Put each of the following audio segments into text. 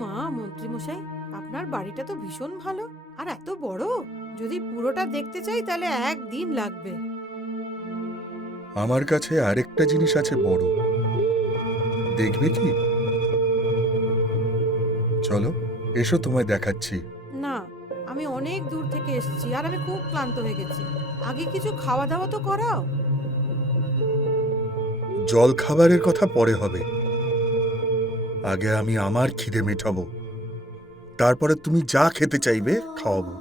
মা মন্ত্রী মশাই, আপনার বাড়িটা তো ভীষণ ভালো আর এত বড়। যদি পুরোটা দেখতে চাই তাহলে একদিন লাগবে। আমার কাছে আরেকটা জিনিস আছে বড়, দেখবে কি? চলো, এসো, তোমায় দেখাচ্ছি। না, আমি অনেক দূর থেকে এসেছি আর আমি খুব ক্লান্ত হয়ে গেছি। আগে কিছু খাওয়া দাওয়া তো করাও। জল খাবারের কথা পরে হবে, আগে আমি আমার খিদে মেটাবো, তারপরে তুমি যা খেতে চাইবে খাওয়াবো।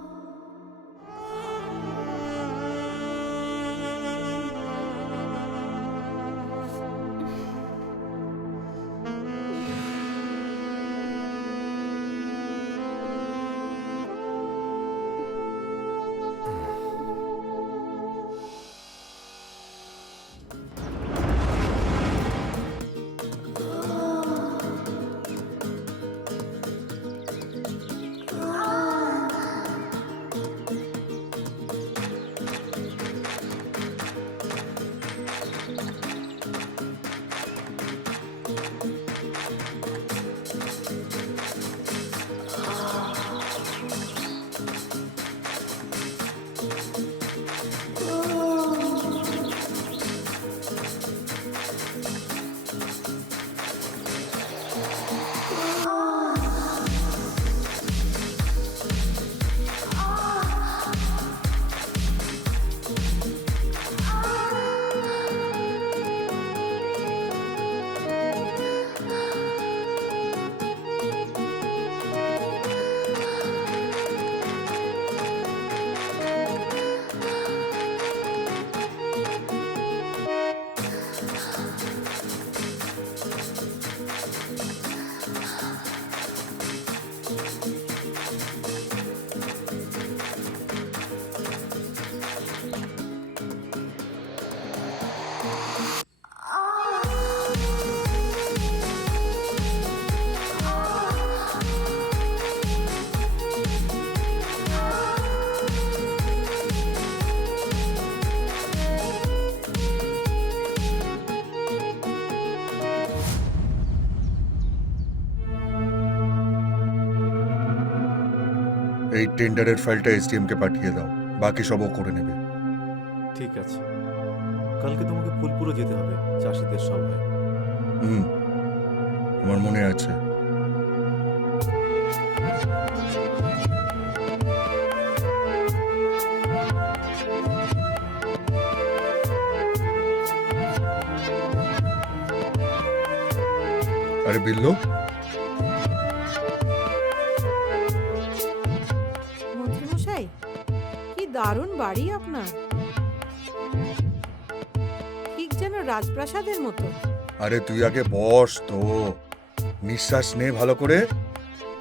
এই টেন্ডারের ফাইলটা এসডিএম কে পাঠিয়ে দাও, বাকি সব ও করে নেবে। ঠিক আছে, কালকে তোমাকে ফুলপুরে যেতে হবে চাষিদের সভায়। হুম, আমার মনে আছে। আরে বিল্লু, মন্ত্রী মশাই, কি দারুণ বাড়ি আপনার, ঠিক যেন রাজপ্রাসাদের মতো। আরে তুই আগে বস তো, নিঃশ্বাস নে ভালো করে,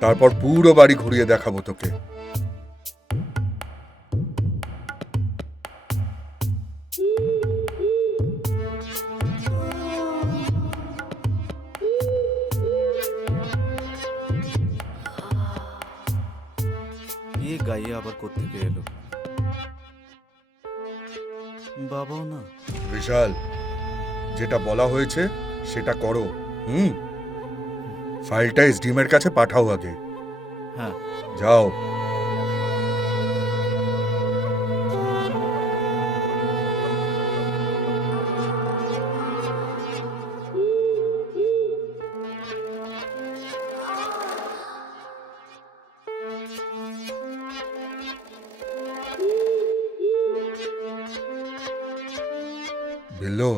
তারপর পুরো বাড়ি ঘুরিয়ে দেখাবো তোকে। বিয়ে গাইয়ে আবার কোত্থেকে এলো? বাবাও না। বিশাল, যেটা বলা হয়েছে সেটা করো। হুম, ফাইলটা এসডিএম এর কাছে পাঠাও আগে। হ্যাঁ। যাও। বিল্লু,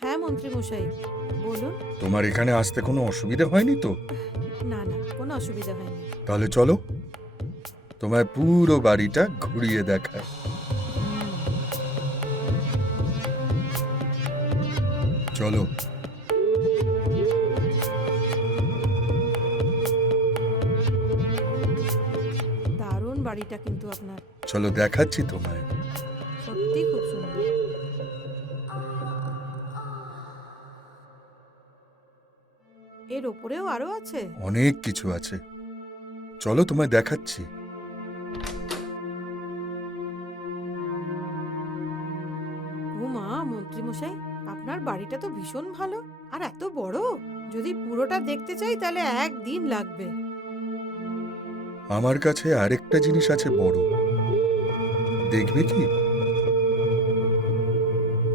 হ্যাঁ মন্ত্রী মশাই, বলুন। তোমার এখানে আসতে কোনো অসুবিধা হয়নি তো? না না, কোনো অসুবিধা হয়নি। তাহলে চলো, তোমায় পুরো বাড়িটা ঘুরিয়ে দেখায়। চলো। দারুণ বাড়িটা কিন্তু আপনার, চলো দেখাচ্ছি তোমায়। সত্যি খুব সুন্দর। এর ওপরেও আরো আছে? অনেক কিছু আছে, চলো তোমায় দেখাচ্ছি। ও মা মন্ত্রী মশাই, আপনার বাড়িটা তো ভীষণ ভালো আর এত বড়। যদি পুরোটা দেখতে চাই তাহলে একদিন লাগবে। আমার কাছে আরেকটা জিনিস আছে বড়, দেখবে কি?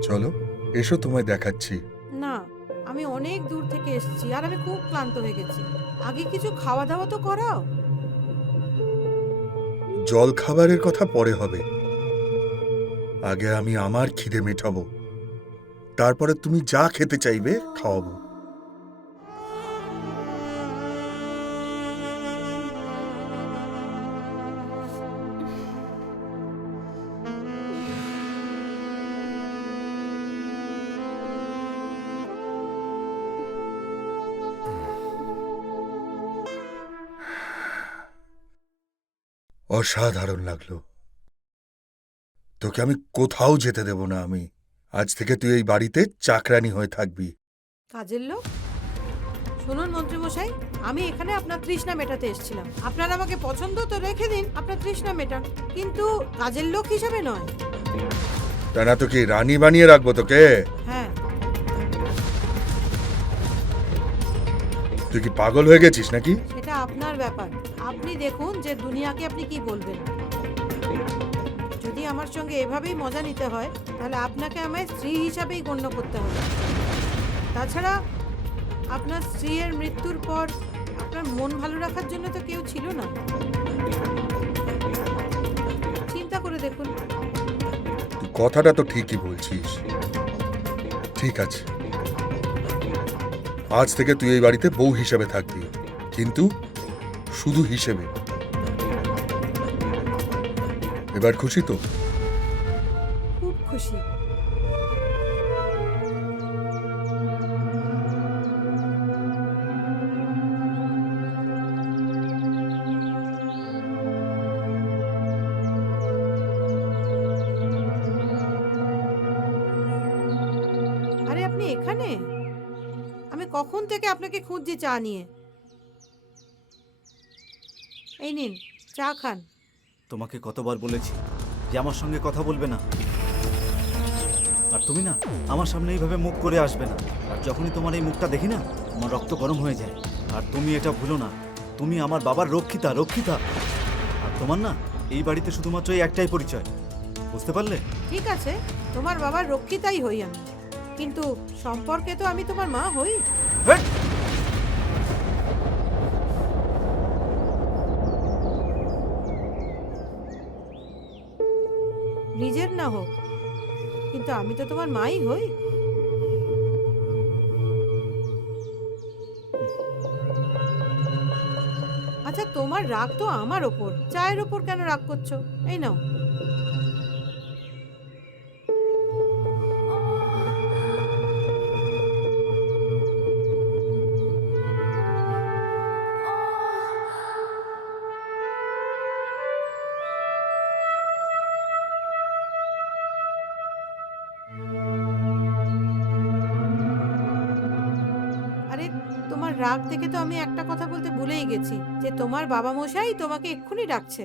চলো, এসো, তোমায় দেখাচ্ছি। না, আমি অনেক দূর থেকে এসেছি আর আমি খুব ক্লান্ত হয়ে গেছি। আগে কিছু খাওয়া দাওয়া তো করাও। জল খাবারের কথা পরে হবে, আগে আমি আমার খিদে মেটাবো, তারপরে তুমি যা খেতে চাইবে খাওয়াবো। অসাধারণ লাগলো। তোকে আমি কোথাও যেতে দেব না। আমি আজ থেকে তুই এই বাড়িতে চাকরানি হয়ে থাকবি। কাজের লোক? শুনুন মন্ত্রীমশাই, আমি এখানে আপনার তৃষ্ণা মেটাতে এসেছিলাম। আপনার আমাকে পছন্দ তো রেখে দিন, আপনার তৃষ্ণা মেটান, কিন্তু কাজের লোক হিসাবে নয়। তা না তো কি রানী বানিয়ে রাখবো তোকে? হ্যাঁ। তুই কি পাগল হয়ে গেছিস নাকি? সেটা আপনার ব্যাপার। আপনি দেখুন যে দুনিয়াকে আপনি কি বলবেন। যদি আমার সঙ্গে এভাবেই মজা নিতে হয় তাহলে আপনাকে আমায় স্ত্রী হিসাবেই গণ্য করতে হবে। তাছাড়া আপনার স্ত্রীর মৃত্যুর পর আপনার মন ভালো রাখার জন্য তো কেউ ছিল না। চিন্তা করে দেখুন। তুই কথাটা তো ঠিকই বলছিস। ঠিক আছে, আজ থেকে তুই এই বাড়িতে বউ হিসেবে থাকবি, কিন্তু শুধু হিসেবে। এবার খুশি তো? খুব খুশি। আরে আপনি এখানে? আমি কখন থেকে আপনাকে খুঁজছি চা নিয়ে। এই নিন, চা খান। তোমাকে কতবার বলেছি যে আমার সঙ্গে কথা বলবে না, আর তুমি না আমার সামনে এইভাবে মুখ করে আসবে না। আর যখনই তোমার এই মুখটা দেখি না, আমার রক্ত গরম হয়ে যায়। আর তুমি এটা ভুলো না, তুমি আমার বাবার রক্ষিতা, রক্ষিতা। আর তোমার না এই বাড়িতে শুধুমাত্র এই একটাই পরিচয়, বুঝতে পারলে? ঠিক আছে, তোমার বাবার রক্ষিতাই হই আমি, কিন্তু সম্পর্কে তো আমি তোমার মা হই। হেট! নিজের না হোক, কিন্তু আমি তো তোমার মাই হই। আচ্ছা, তোমার রাগ তো আমার ওপর, চায়ের ওপর কেন রাগ করছো? এই নাও। আরে, তোমার রাগ দেখে তো আমি একটা কথা বলতে ভুলেই গেছি, যে তোমার বাবা মশাই তোমাকে এক্ষুনি ডাকছে।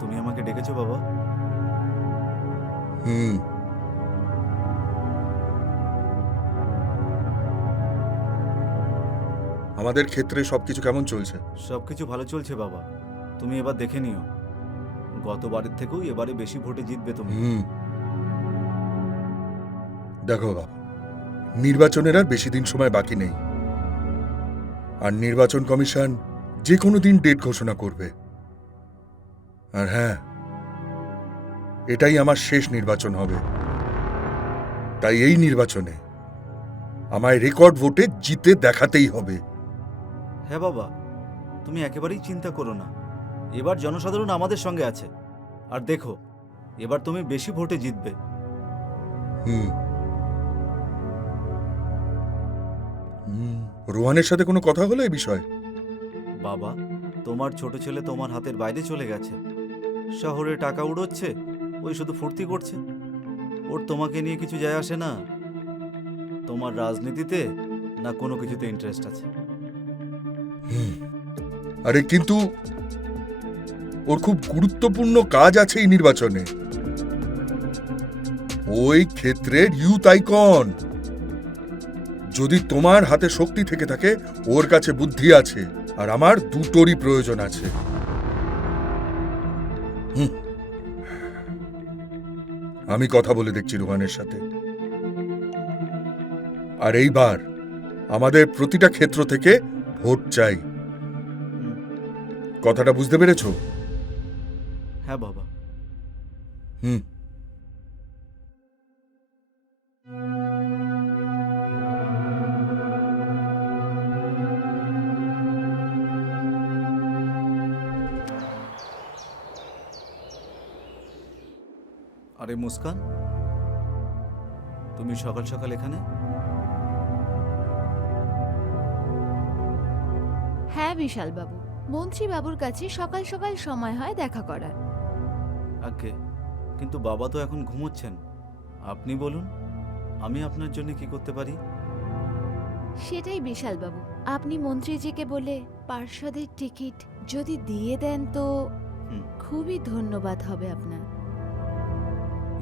তুমি আমাকে ডেকেছো বাবা? হুম। আমাদের ক্ষেত্রে সবকিছু কেমন চলছে? সবকিছু ভালো চলছে বাবা, তুমি এবার দেখে নিও। গতবারের থেকেও এবারে বেশি ভোটে জিতবে তুমি। দেখো বাবা, নির্বাচনের আর বেশি দিন সময় বাকি নেই, আর নির্বাচন কমিশন যে কোনো দিন ডেট ঘোষণা করবে। আর হ্যাঁ, এটাই আমার শেষ নির্বাচন হবে, তাই এই নির্বাচনে আমায় রেকর্ড ভোটে জিতে দেখাতেই হবে। হ্যাঁ বাবা, তুমি একেবারেই চিন্তা করো না, এবার জনসাধারণ আমাদের সঙ্গে আছে। আর দেখো, এবার তুমি বেশি ভোটে জিতবে। হুম। রোহানের সাথে কোনো কথা হলো এই বিষয়ে? বাবা, তোমার ছোট ছেলে তোমার হাতের বাইরে চলে গেছে, শহরে টাকা উড়োচ্ছে, ওই শুধু ফুর্তি করছে। ওর তোমাকে নিয়ে কিছু যায় আসে না। তোমার রাজনীতিতে না কোনো কিছুতে ইন্টারেস্ট আছে। আরে কিন্তু ওর খুব গুরুত্বপূর্ণ কাজ আছে এই নির্বাচনে। ওই ক্ষেত্রের ইউথ আইকন। যদি তোমার হাতে শক্তি থেকে থাকে, ওর কাছে বুদ্ধি আছে, আর আমার দুটোরই প্রয়োজন আছে। আমি কথা বলে দেখছি রোহানের সাথে। আর এইবার আমাদের প্রতিটা ক্ষেত্র থেকে ভোট চাই। কথাটা বুঝতে পেরেছো? হ্যাঁ বাবা। হুম। আরে মুস্কান, তুমি সকাল সকাল এখানে? হ্যাঁ বিশাল বাবু, মন্ত্রী বাবুর কাছে সকাল সকাল সময় হয় দেখা করার। আগে কিন্তু বাবা তো এখন ঘুমোচ্ছেন। আপনি বলুন, আমি আপনার জন্য কি করতে পারি? সেটাই বিশাল বাবু, আপনি মন্ত্রীজিকে বলে পার্ষদের টিকিট যদি দিয়ে দেন তো হুম। খুবই ধন্যবাদ হবে আপনার।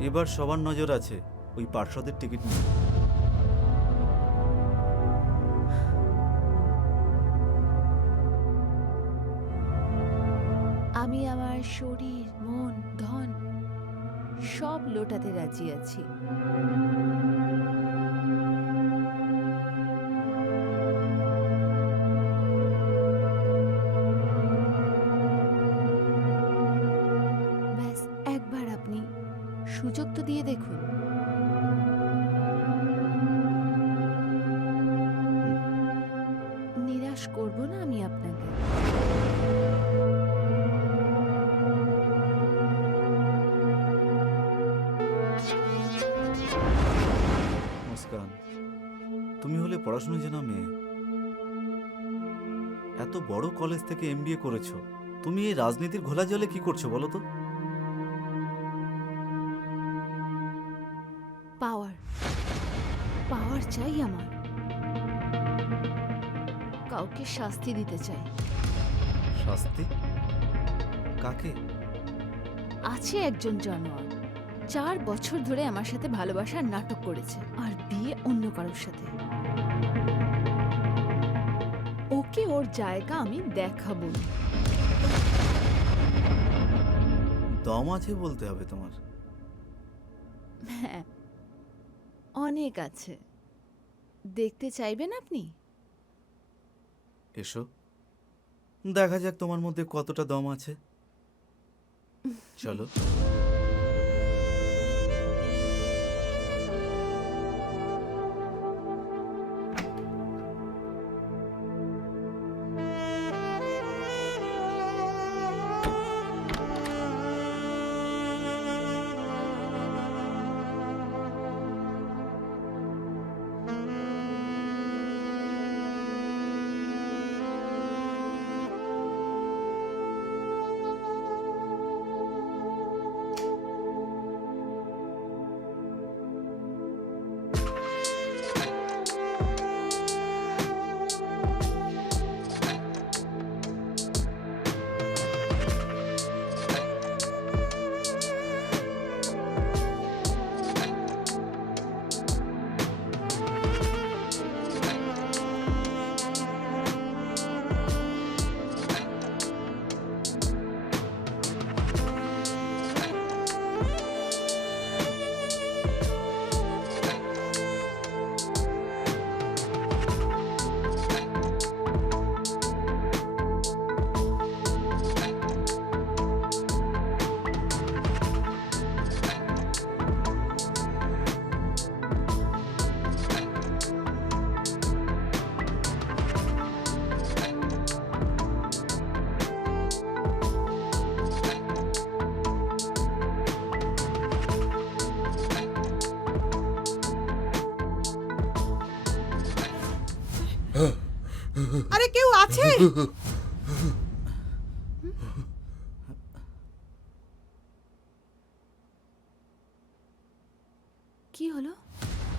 এবার সবার নজর আছে ওই পার্ষদের টিকিট নিয়ে। আমি আমার শরীর, মন, ধন সব লোটাতে রাজি আছি। ব্যাস একবার আপনি সুযোগ তো দিয়ে দেখুন। নিরাশ করব না আমি আপনাকে। মুস্কান, তুমি হলে পড়াশোনা জানা মেয়ে। এত বড় কলেজ থেকে এমবিএ করেছো, তুমি এই রাজনীতির ঘোলা জলে কি করছো বলো তো? পাওয়ার পাওয়ার চাই আমার। কাউকে শাস্তি দিতে চাই। শাস্তি? কাকে? আছে একজন জানোয়ার, 4 বছর ধরে আমার সাথে ভালোবাসার নাটক করেছে আর বিয়ে অন্য কারোর সাথে। ওকে ওর জায়গা আমি দেখাবো। দম আছে বলতে হবে তোমার। হ্যাঁ, অনেক আছে। দেখতে চাইবেন আপনি? এসো, দেখা যাক তোমার মধ্যে কতটা দম আছে। চলো। আরে কেউ আছে?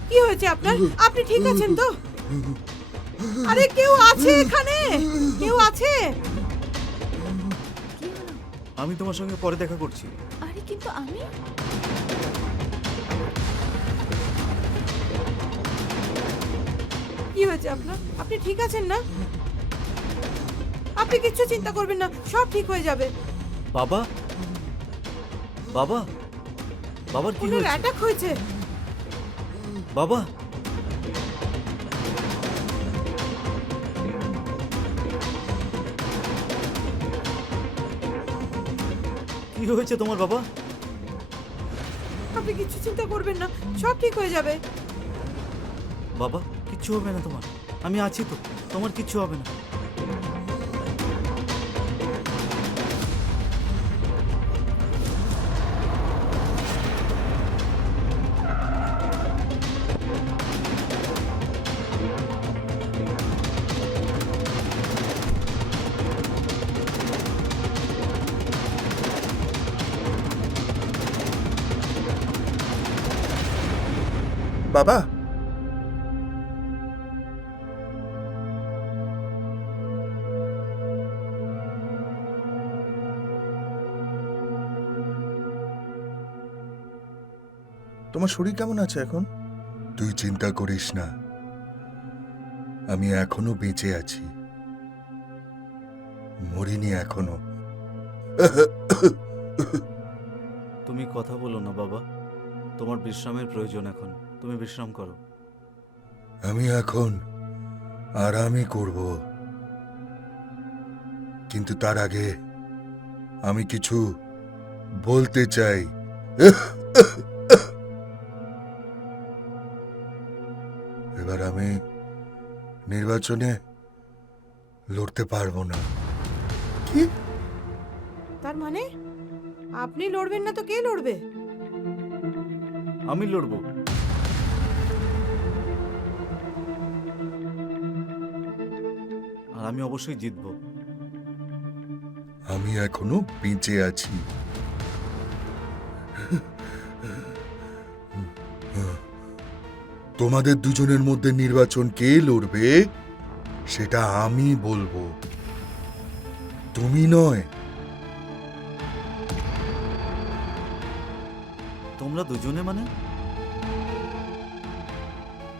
কি হয়েছে আপনার? আপনি ঠিক আছেন তো? আরে কেউ আছে এখানে? কেউ আছে? কি হলো? আমি তোমার সঙ্গে পরে দেখা করছি। আরে কিন্তু আমি কি হয়েছে আপনার? আপনি ঠিক আছেন না? আপনি কিচ্ছু চিন্তা করবেন না, সব ঠিক হয়ে যাবে। বাবা, বাবা, বাবার কি ওনার হয়েছে? অ্যাটাক হয়েছে। বাবা, কি হয়েছে তোমার বাবা? আপনি কিচ্ছু চিন্তা করবেন না, সব ঠিক হয়ে যাবে। বাবা, কিচ্ছু হবে না তোমার। আমি আছি তো, তোমার কিচ্ছু হবে না। বাবা, তোমার শরীর কেমন আছে এখন? তুই চিন্তা করিস না, আমি এখনো বেঁচে আছি, মরিনি এখনো। তুমি কথা বলো না বাবা, তোমার বিশ্রামের প্রয়োজন এখন। তুমি বিশ্রাম করো। আমি এখন আরামই করব, কিন্তু তার আগে আমি কিছু বলতে চাই। এবার আমি নির্বাচনে লড়তে পারবো না। কি? তার মানে আপনি লড়বেন না তো কে লড়বে? আমি লড়বো। আর আমি অবশ্যই জিতবো। আমি এখনো বেঁচে আছি। তোমাদের দুজনের মধ্যে নির্বাচন কে লড়বে সেটা আমি বলবো, তুমি নয়। তোমরা দুজনে মানে?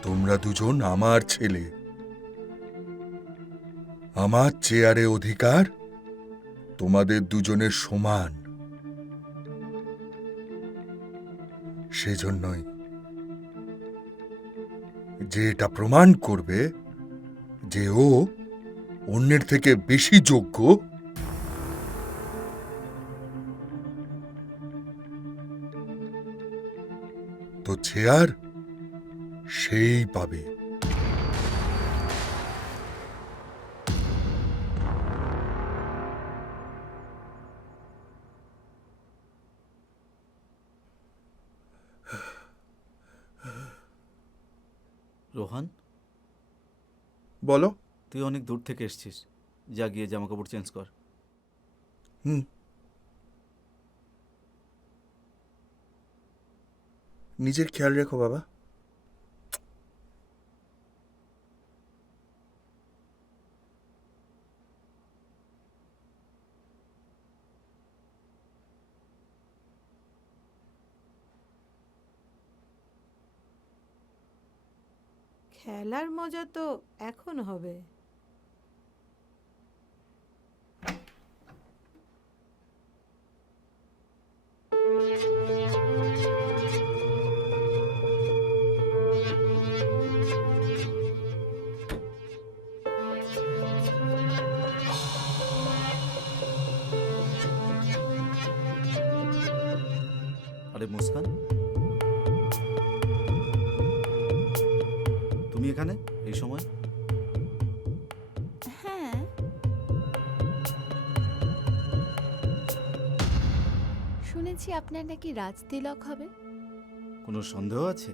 তোমরা দুজন আমার ছেলে, আমার চেয়ারে অধিকার তোমাদের দুজনের সমান। সেজন্যই যে এটা প্রমাণ করবে যে ও অন্যের থেকে বেশি যোগ্য, তো চেয়ার সেই পাবে। রোহান, বলো। তুই অনেক দূর থেকে এসেছিস, যা গিয়ে জামা কাপড় চেঞ্জ কর। হুম, নিজের খেয়াল রেখো বাবা। খেলার মজা তো এখন হবে। আরে মুস্কান, তুমি এখানে এই সময়? হ্যাঁ, শুনেছি আপনার নাকি রাজতিলক হবে। কোনো সন্দেহ আছে?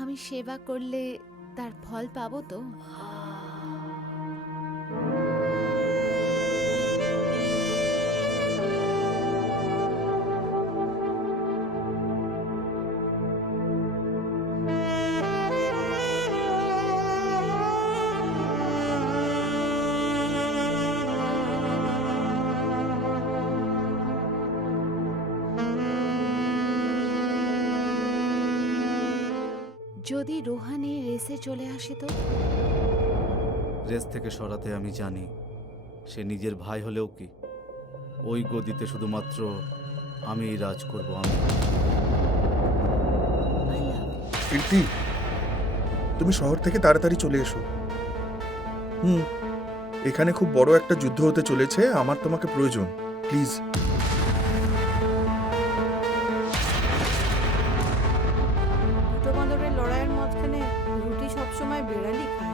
আমি সেবা করলে তার ফল পাবো তো? যদি রোহান এই রেসে চলে আসে তো? রেস থেকে সরাতে আমি জানি সে নিজের ভাই হলেও কি, ওই গদিতে শুধুমাত্র আমিই রাজ করব। আমি I love you. কীর্তি, তুমি শহর থেকে তাড়াতাড়ি চলে এসো। এখানে খুব বড় একটা যুদ্ধ হতে চলেছে, আমার তোমাকে প্রয়োজন, প্লিজ। দুটো বাঁদরের লড়াইয়ের মাঝখানে রুটি সবসময় বেড়ালি খায়।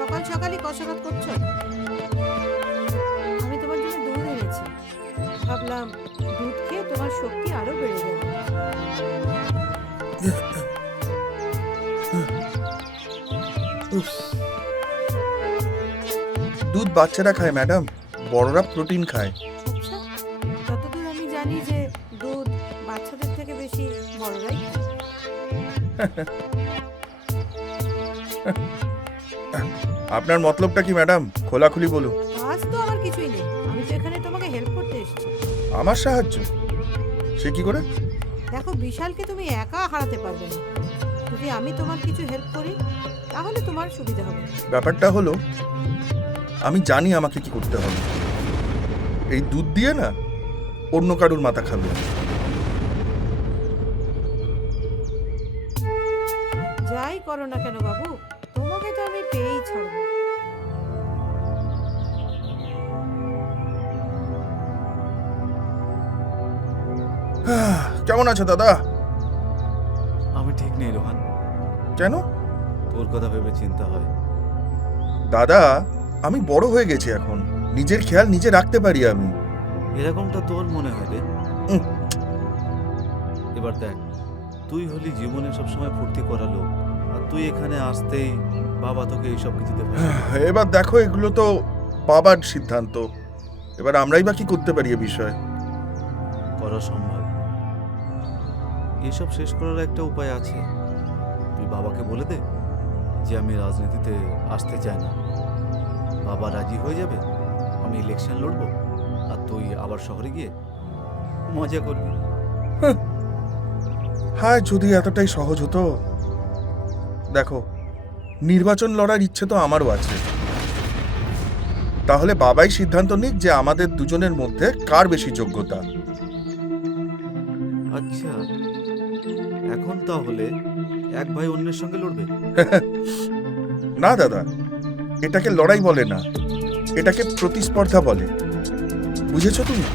সকাল সকালই কসরত করছো? আমি তোমার জন্য দুধ এনেছি, ভাবলাম দুধ খেয়ে তোমার শক্তি আরো বেড়ে যাবে। উফ। দুধ বাচ্চারা খায় ম্যাডাম, বড়রা প্রোটিন খায়। আচ্ছা, যতদূর আমি জানি যে দুধ বাচ্চাদের থেকে বেশি বড়রাই খায়। আপনার মতলবটা কি ম্যাডাম, খোলাখুলি বলুন। কাজ তো আমার কিছুই নেই, আমি তো এখানে তোমাকে হেল্প করতে এসেছি। আমার সাহায্য? সে কি করে? দেখো, বিশালকে তুমি একা হারাতে পারবে না। যদি আমি তোমার কিছু হেল্প করি তাহলে তোমার সুবিধা হবে। ব্যাপারটা হলো, আমি জানি আমাকে কি করতে হবে। এই দুধ দিয়ে না অন্য কারুর মাথা খাবে। যাই করো না কেন বাবু, তোমাকে তো আমি পেয়েই ছাড়বো। কেমন আছো দাদা? আমি ঠিক নেই রোহান, কেন? তোর কথা ভেবে চিন্তা হয়। দাদা, আমি বড় হয়ে গেছি এখন, নিজের খেয়াল নিজে রাখতে পারি আমি। এরকমটা তোর মনে হয় রে? উম। এবার দেখ, তুই হলি জীবনে সবসময় ফুর্তি করা লোক, আর তুই এখানে আসতেই বাবা তোকে এইসব কিছুতে ফেলে। এবার দেখো, এগুলো তো বাবার সিদ্ধান্ত, এবার আমরাই বা কি করতে পারি এ বিষয়ে। করা সম্ভব। এসব শেষ করার একটা উপায় আছে। তুই বাবাকে বলে দে যে আমি রাজনীতিতে আসতে চাই না। বাবা রাজি হয়ে যাবে, আমি ইলেকশন লড়বো, আর তুই আবার শহরে গিয়ে মজা করবি। হ্যাঁ, যদি এতটাই সহজ হতো। দেখো, নির্বাচন লড়ার ইচ্ছে তো আমারও আছে। তাহলে বাবাই সিদ্ধান্ত নিক যে আমাদের দুজনের মধ্যে কার বেশি যোগ্যতা। আচ্ছা, এখন তাহলে এক ভাই অন্যের সঙ্গে লড়বে? না দাদা, এটাকে লড়াই বলে না, এটাকে প্রতিস্পর্ধা বলে। বুঝেছো তুমি?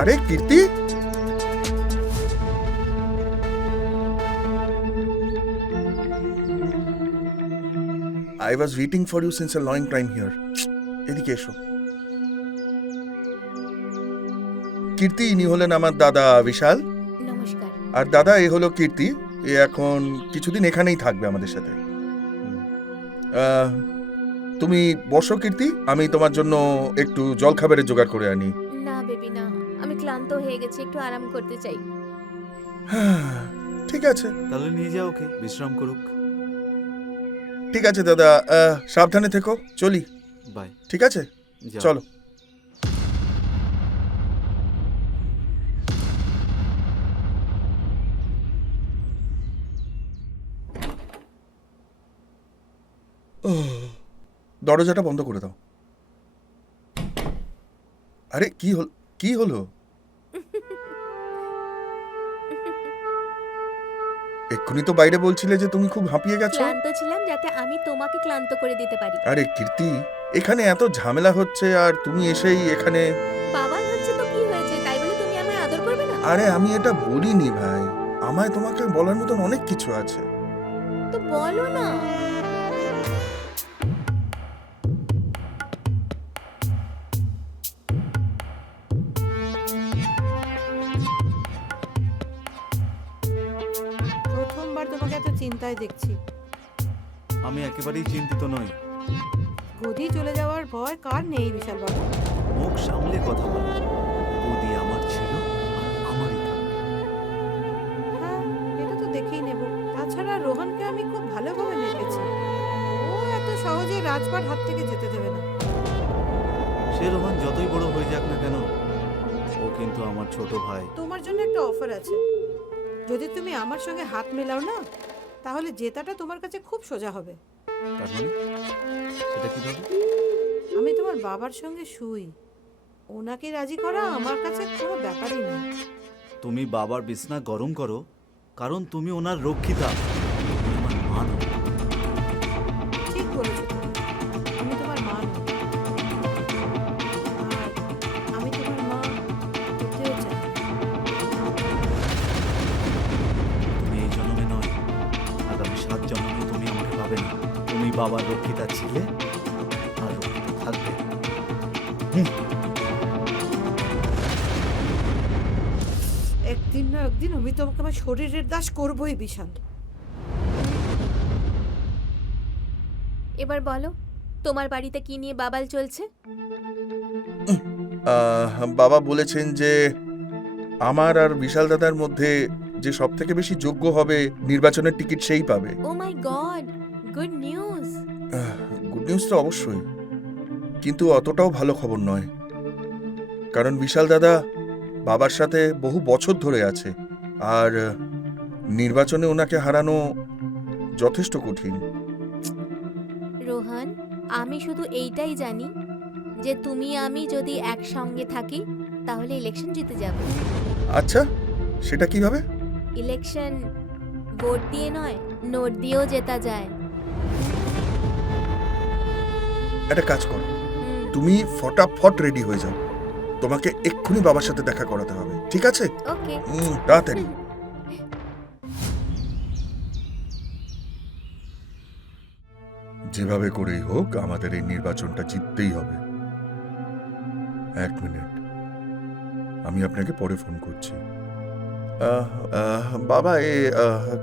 আরে কীর্তি, I was waiting for you since a long time here. এদিকে এসো। কীর্তি, ইনি হলেন আমার দাদা বিশাল। নমস্কার। আর দাদা, এ হলো কীর্তি, এ এখন কিছুদিন এখানেই থাকবে আমাদের সাথে। তুমি বসো কীর্তি, আমি তোমার জন্য একটু জলখাবারের জোগাড় করে আনি। না বেবি না, আমি ক্লান্ত হয়ে গেছি, একটু আরাম করতে চাই। ঠিক আছে, তাহলে নিয়ে যাও, ওকে বিশ্রাম করুক। ঠিক আছে দাদা, সাবধানে থেকো, চলি। বাই। ঠিক আছে, যাও। চলো। দরজাটা বন্ধ করে দাও। আরে কি হল, কি হলো? এক্ষুনি তো বাইরে বলছিলে যে তুমি খুব হাঁপিয়ে গেছো। ক্লান্ত ছিলাম যাতে আমি তোমাকে ক্লান্ত করে দিতে পারি। আরে কীর্তি, এখানে এত ঝামেলা হচ্ছে আর তুমি এসেই এখানে। বাবা হচ্ছে তো কি হয়েছে, তাই বলে তুমি আমায় আদর করবে না? আরে আমি এটা বলিনি ভাই, আমায় তোমাকে বলার মতন অনেক কিছু আছে। তো বলো না। প্রথমবার তোমাকে এত চিন্তায় দেখছি। আমি একেবারেই চিন্তিত নই। গদি চলে যাওয়ার ভয় কার নেই বিশাল বাবু? মুখ সামলে কথা বলো। বৌদি আমার ছিল আর আমারই থাকবে। হ্যাঁ, এটা তো দেখেই নেব। তাছাড়া রোহনকে আমি খুব ভালোভাবে মেপেছি। ও এত সহজে রাজপাট হাত থেকে যেতে দেবে না। সে রোহন যতই বড় হয়ে যাক না কেন, ও কিন্তু আমার ছোট ভাই। তোমার জন্য একটা অফার আছে। যদি তুমি আমার সঙ্গে হাত মেলাও না, তাহলে জেতাটা তোমার কাছে খুব সোজা হবে। তার মানে সেটা কিভাবে? আমি তোমার বাবার সঙ্গে শুই, ওনাকে রাজি করা আমার কাছে কোনো ব্যাপারই না। তুমি বাবার বিছনা গরম করো, কারণ তুমি ওনার রক্ষিতা। তুমি আমার মা নও। ঠিক বলেছো তুমি। আমি তোমার মা নই। আর আমি তোমার মা হতেও চাই। তুমি এই জন্মে নয়, আগামী 7 জন্মে তুমি আমাকে পাবে না। তুমি বাবার রক্ষিতা ছিলে আর রক্ষিতা থাকবে। একদিন না একদিন আমি তোমাকে আমার শরীরের দাস করবই বিশাল। এবার বলো, তোমার বাড়িতে কি নিয়ে বাবাল চলছে? বাবা বলেছেন যে আমার আর বিশাল দাদার মধ্যে যে সব থেকে বেশি যোগ্য হবে নির্বাচনের টিকিট সেই পাবে। Oh my God, good news. Good news তো অবশ্যই, কিন্তু অতটাও ভালো খবর নয়। কারণ বিশাল দাদা বাবার সাথে বহু বছর ধরে আছে, আর নির্বাচনে ওনাকে হারানো যথেষ্ট কঠিন। রোহন, আমি শুধু এইটাই জানি যে তুমি আমি যদি একসঙ্গে থাকি তাহলে ইলেকশন জিতে যাব। আচ্ছা, সেটা কিভাবে? ইলেকশন ভোট দিয়ে নয়, নোট দিয়েও জেতা যায়। একটা কাজ করো, হুম, তুমি ফটাফট রেডি হয়ে যাও, তোমাকে এক্ষুনি বাবার সাথে দেখা করাতে হবে, ঠিক আছে? ওকে। তাড়াতাড়ি। যেভাবে করেই হোক আমাদের এই নির্বাচনটা জিততেই হবে। 1 মিনিট, আমি আপনাকে পরে ফোন করছি। বাবা,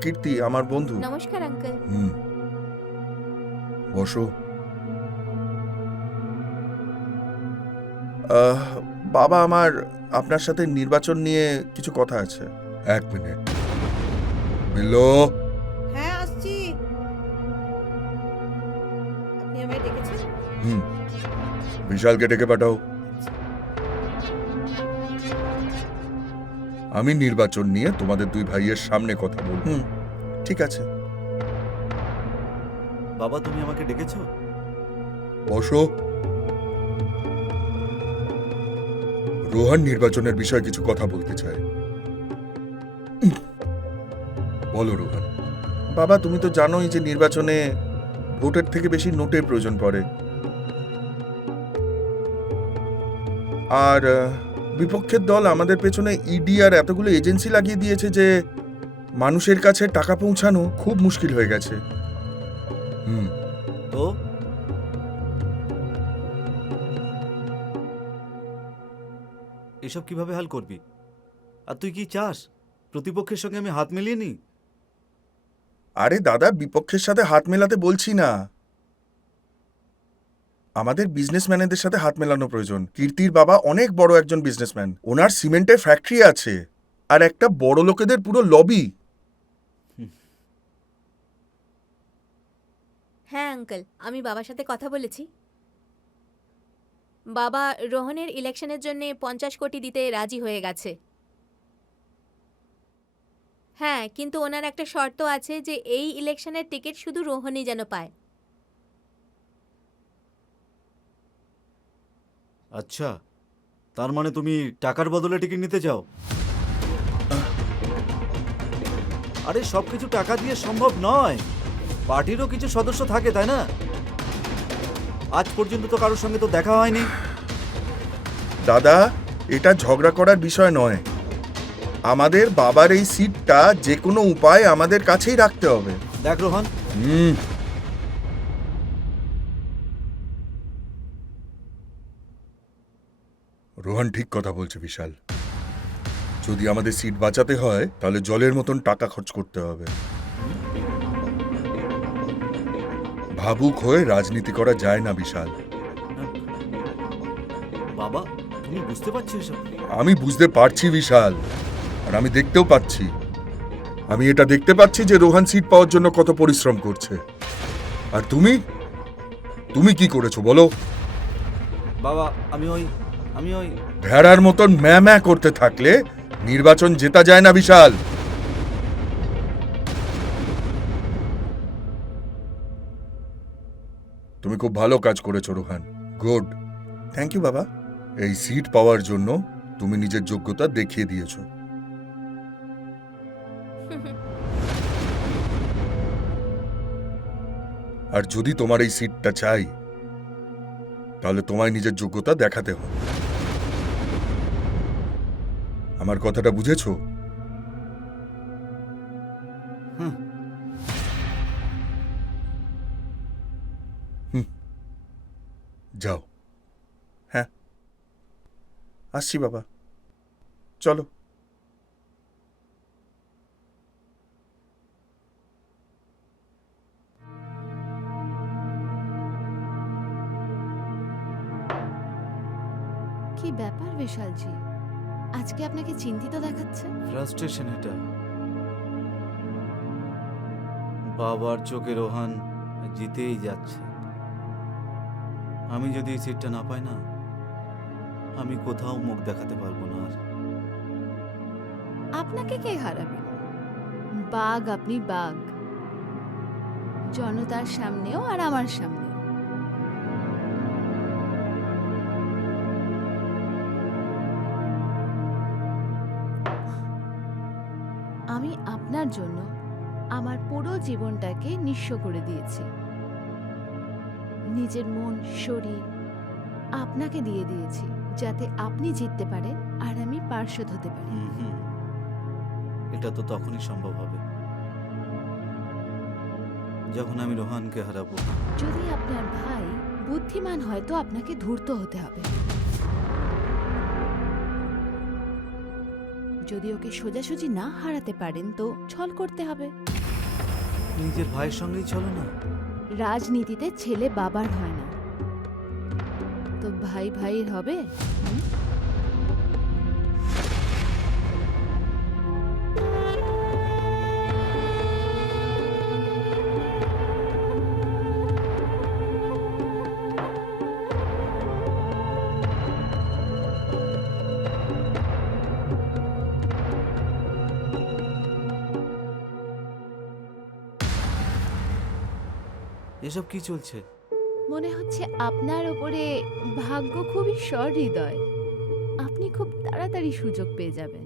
কীর্তি আমার বন্ধু। নমস্কার আঙ্কেল। বসো। বাবা, আমার আপনার সাথে নির্বাচন নিয়ে কিছু কথা আছে। 1 মিনিট। বিল্লো, হ্যাঁ, আসছি। আপনি আমায় ডেকেছেন? বিশালকে ডেকে পাঠাও। আমি নির্বাচন নিয়ে তোমাদের 2 ভাইয়ের সামনে কথা বলবো। ঠিক আছে। বাবা, তুমি আমাকে ডেকেছো? বসো। রোহন নির্বাচনের বিষয়ে কিছু কথা বলতে চায়। বলো রোহন। বাবা, তুমি তো জানোই যে নির্বাচনে ভোটের থেকে বেশি নোটের প্রয়োজন পড়ে, আর বিপক্ষের দল আমাদের পেছনে ইডি আর এতগুলো এজেন্সি লাগিয়ে দিয়েছে যে মানুষের কাছে টাকা পৌঁছানো খুব মুশকিল হয়ে গেছে। তো এসব কিভাবে হাল করবি? আর তুই কি চাস প্রতিপক্ষের সঙ্গে আমি হাত মিলিয়ে নিই? আরে দাদা, বিপক্ষের সাথে হাত মেলাতে বলছি না, আমাদের বিজনেসম্যানদের সাথে হাত মেলানো প্রয়োজন। কীর্তির বাবা অনেক বড় একজন বিজনেসম্যান, ওনার সিমেন্টের ফ্যাক্টরি আছে, আর একটা বড় লোকেদের পুরো লবি। হ্যাঁ আঙ্কেল, আমি বাবার সাথে কথা বলেছি। বাবা রোহনের ইলেকশনের জন্য 50 কোটি দিতে রাজি হয়ে গেছে। হ্যাঁ, কিন্তু ওনার একটা শর্ত আছে যে এই ইলেকশনের টিকিট শুধু রোহনই যেন পায়। আচ্ছা, তার মানে তুমি টাকার বদলে টিকিট নিতে চাও? আরে সবকিছু টাকা দিয়ে সম্ভব নয়। পার্টিরও কিছু সদস্য থাকে, তাই না? আজ পর্যন্ত তো কারোর সঙ্গে তো দেখা হয়নি। দাদা, এটা ঝগড়া করার বিষয় নয়। আমাদের বাবার এই সিটটা যে কোনো উপায়ে আমাদের কাছেই রাখতে হবে। দেখ রোহন, রোহন ঠিক কথা বলছে বিশাল। যদি আমাদের সিট বাঁচাতে হয় তাহলে জলের মতন টাকা খরচ করতে হবে। ভাবুক হয়ে রাজনীতি করা যায় না বিশাল। বাবা তুমি বুঝতে পারছো এসব? আমি বুঝতে পারছি বিশাল, আর আমি দেখতেও পাচ্ছি। আমি এটা দেখতে পাচ্ছি যে রোহান সিট পাওয়ার জন্য কত পরিশ্রম করছে। আর তুমি তুমি কি করেছো বলো? বাবা আমি ওই ভেড়ার মতন ম্যা ম্যা করতে থাকলে নির্বাচন জেতা যায় না বিশাল। তুমি খুব ভালো কাজ করেছো রোহান, গুড। থ্যাংক ইউ বাবা। এই সিট পাওয়ার জন্য তুমি নিজের যোগ্যতা দেখিয়ে দিয়েছো। আর যদি তোমার এই সিটটা চাই তাহলে তোমায় নিজের যোগ্যতা দেখাতে হবে। আমার কথাটা বুঝেছো? যাও। হ্যাঁ, আসছি বাবা, চলো। কি ব্যাপার বিশালজি, আজকে আপনাকে চিন্তিত দেখাচ্ছে? ফ্রাস্ট্রেশন এটা। বাবার চোখে রোহান জিতেই যাচ্ছে। আমি যদি এই সিটটা না পাই না, আমি কোথাও মুখ দেখাতে পারবো না আর। আপনাকে কে হারাবে? বাঘ আপনি, বাঘ। জনতার সামনেও আর আমার সামনে। আমি আপনার জন্য আমার পুরো জীবনটাকে নিঃস্ব করে দিয়েছি। নিজের মন, শরীর আপনাকে দিয়ে দিয়েছি, যাতে আপনি জিততে পারেন আর আমি পার্ষদ হতে পারি। এটা তো তখনই সম্ভব হবে যখন আমি রোহানকে হারাবো। যদি আপনার ভাই বুদ্ধিমান হয় তো আপনাকে ধূর্ত হতে হবে। যদি ওকে সোজাসুজি না হারাতে পারেন তো ছল করতে হবে। নিজের ভাইয়ের সঙ্গেই চলো না। রাজনীতিতে ছেলে বাবার হয় না, তো ভাই ভাইয়ের হবে। এসব কি চলছে? মনে হচ্ছে আপনার ওপরে ভাগ্য খুবই সহৃদয়। আপনি খুব তাড়াতাড়ি সুযোগ পেয়ে যাবেন।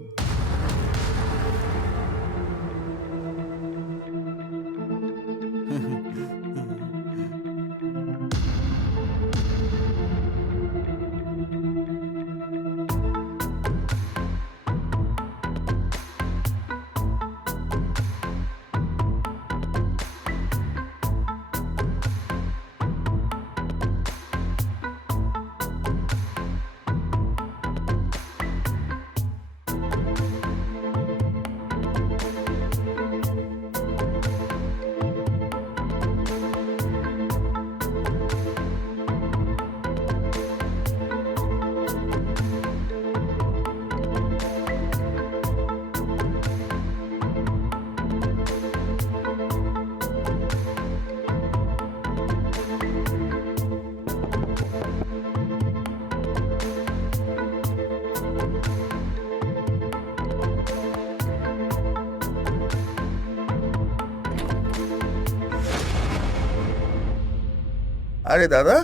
আরে দাদা,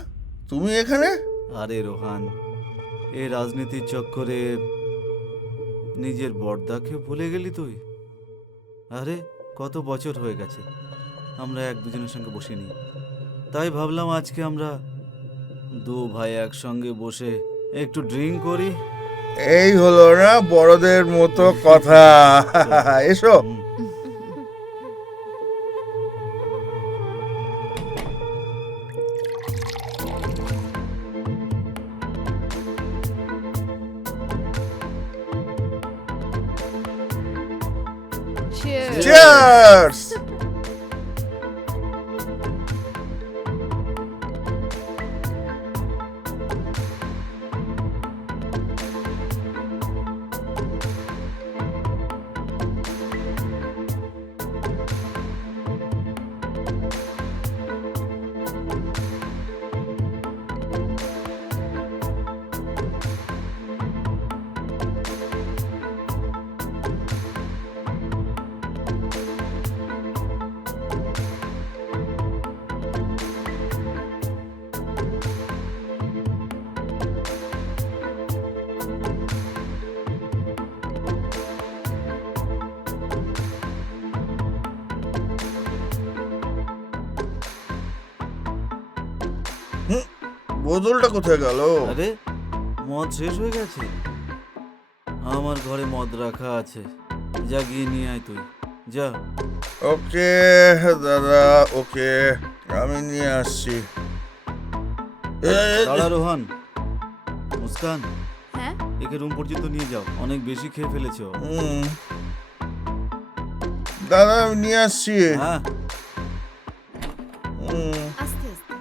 তুমি এখানে? আরে রোহান, এই রাজনীতির চক্করে নিজের বড়দাকে ভুলে গেলি তুই? আরে কত বছর হয়ে গেছে আমরা এক দুজনের সঙ্গে বসিনি, তাই ভাবলাম আজকে আমরা দু ভাই একসঙ্গে বসে একটু ড্রিঙ্ক করি। এই হলো না বড়দের মতো কথা। এসো। হুম। Cheers! চিয়ার্স। বোতলটা কোথায় গেল? আরে মদ শেষ হয়ে গেছে? আমার ঘরে মদ রাখা আছে, যা গিয়ে নিয়ে আয় তুই, যা। ওকে দাদা, ওকে, আমি নিয়ে আসছি। দাঁড়া রোহন, মুস্কান, হ্যাঁ? একে রুম পর্যন্ত নিয়ে যাও, অনেক বেশি খেয়ে ফেলেছো। দাদা আমি নিয়ে আসছি। হ্যাঁ, আস্তে আস্তে।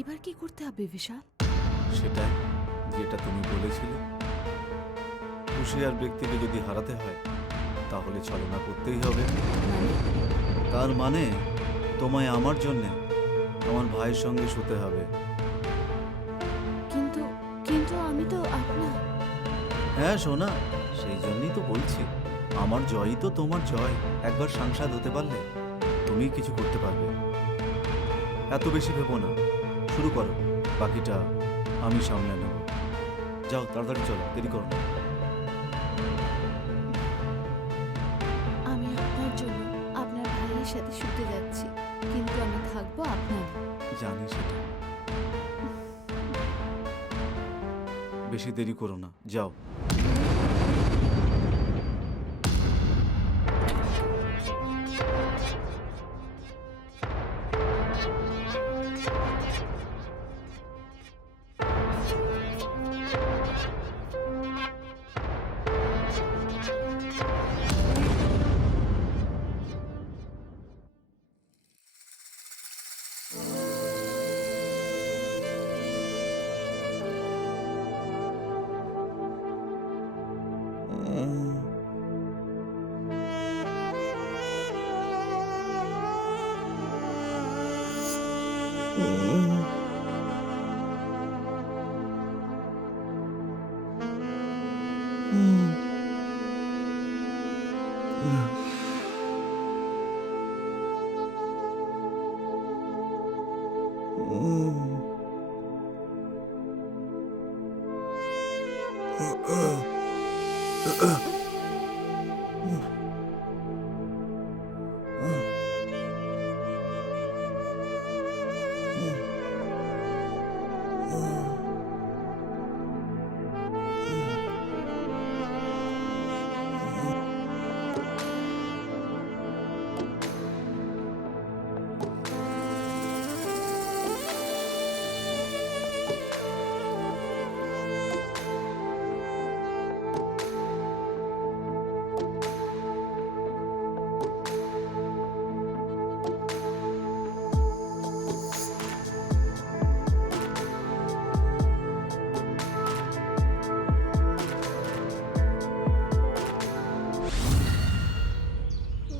এবার কি করতে হবে বিশাল? সেটাই যেটা তুমি বলেছিলে, হুঁশিয়ার ব্যক্তিকে যদি হারাতে হয় তাহলে ছলনা করতেই হবে। তার মানে তোমায় আমার জন্যে আমার ভাইয়ের সঙ্গে শুতে হবে। কিন্তু কিন্তু আমি তো আপনার। হ্যাঁ সোনা, সেই জন্যই তো বলছি, আমার জয়ই তো তোমার জয়। একবার সাংসদ হতে পারলে তুমি কিছু করতে পারবে। এত বেশি ভেবো না, শুরু করো, বাকিটা আমি সামলে নেব। যাও তাড়াতাড়ি চলো, দেরি করো না। আমি আপনার জন্য আপনার ভাইয়ের সাথে শুতে যাচ্ছি, কিন্তু আমি থাকবো আপনার। জানি সেটা। বেশি দেরি করো না, যাও।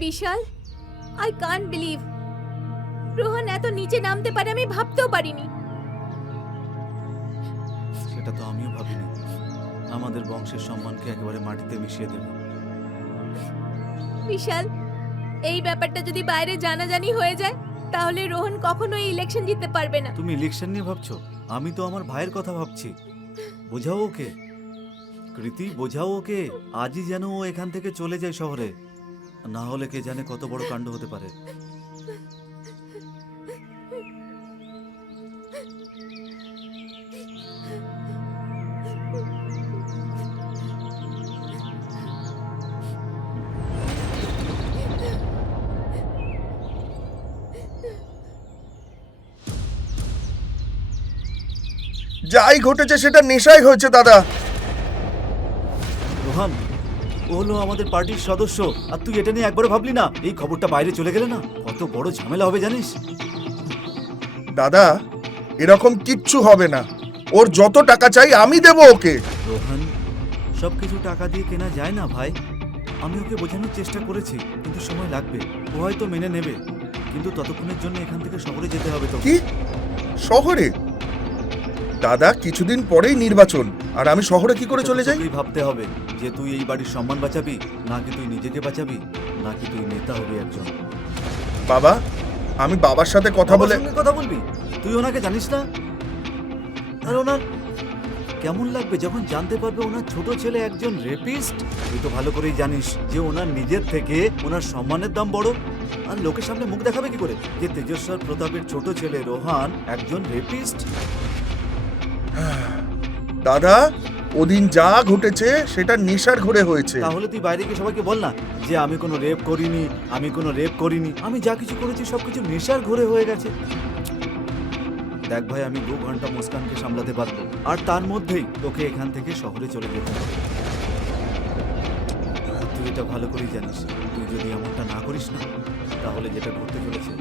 বিশাল, আই কান্ট বিলিভ রোহন এত নিচে নামতে পারে, আমি ভাবতেও পারিনি। সেটা তো আমিও ভাবিনি। আমাদের বংশের সম্মানকে একেবারে মাটিতে মিশিয়ে দেবে। বিশাল, এই ব্যাপারটা যদি বাইরে জানাজানি হয়ে যায় তাহলে রোহন কখনোই ইলেকশন জিততে পারবে না। তুমি ইলেকশন নিয়ে ভাবছো? আমি তো আমার ভাইয়ের কথা ভাবছি। বোঝাও ওকে কৃতি, বোঝাও ওকে। আজই যেন ও এখান থেকে চলে যায় শহরে, না হলে কে জানে কত বড় কাণ্ড হতে পারে। যাই ঘটেছে সেটা নেশাই হয়েছে দাদা। রোহান, ও হলো আমাদের পার্টির সদস্য, আর তুই এটা নিয়ে একবারও ভাবলি না? এই খবরটা বাইরে চলে গেলে না কত বড় ঝামেলা হবে জানিস? দাদা, এরকম কিচ্ছু হবে না। ওর যত টাকা চাই আমি দেবো ওকে। রোহান, সবকিছু টাকা দিয়ে কেনা যায় না ভাই। আমি ওকে বোঝানোর চেষ্টা করেছি, কিন্তু সময় লাগবে। ও হয়তো মেনে নেবে, কিন্তু ততক্ষণের জন্য এখান থেকে শহরে যেতে হবে তো। কি শহরে? দাদা, কিছুদিন পরেই নির্বাচন, আর আমি শহরে কি করে চলে যাই? তোকেই ভাবতে হবে যে তুই এই বাড়ির সম্মান বাঁচাবি, নাকি তুই নিজেকে বাঁচাবি, নাকি তুই নেতা হবি একজন। বাবা, আমি বাবার সাথে কথা বাবার বলে সঙ্গে কথা বলবি? তুই ওনাকে জানিস না? আর ওনার কেমন লাগবে যখন জানতে পারবে ওনার ছোট ছেলে একজন রেপিস্ট? তুই তো ভালো করেই জানিস যে ওনার নিজের থেকে ওনার সম্মানের দাম বড়। আর লোকের সামনে মুখ দেখাবে কি করে যে তেজস্বর প্রতাপের ছোট ছেলে রোহান একজন রেপিস্ট? দাদা, ওদিন যা ঘটেছে সেটা নেশার ঘরে হয়েছে। তাহলে তুই বাইরে গিয়ে সবাইকে বল না যে আমি কোনো রেপ করিনি, আমি কোনো রেপ করিনি, আমি যা কিছু করেছি সবকিছু নেশার ঘরে হয়ে গেছে। দেখ ভাই, আমি 2 ঘন্টা মুস্কানকে সামলাতে পারবো, আর তার মধ্যেই তোকে এখান থেকে শহরে চলে যেতে হবে। তুই এটা ভালো করেই জানিস। তুই যদি এমনটা না করিস না, তাহলে যেটা ঘটতে চলেছে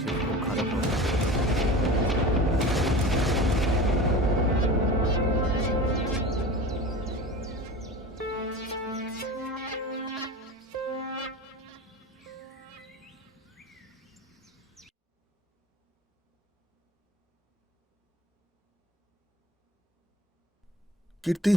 সেটা খুব খারাপ হবে। কীর্তি,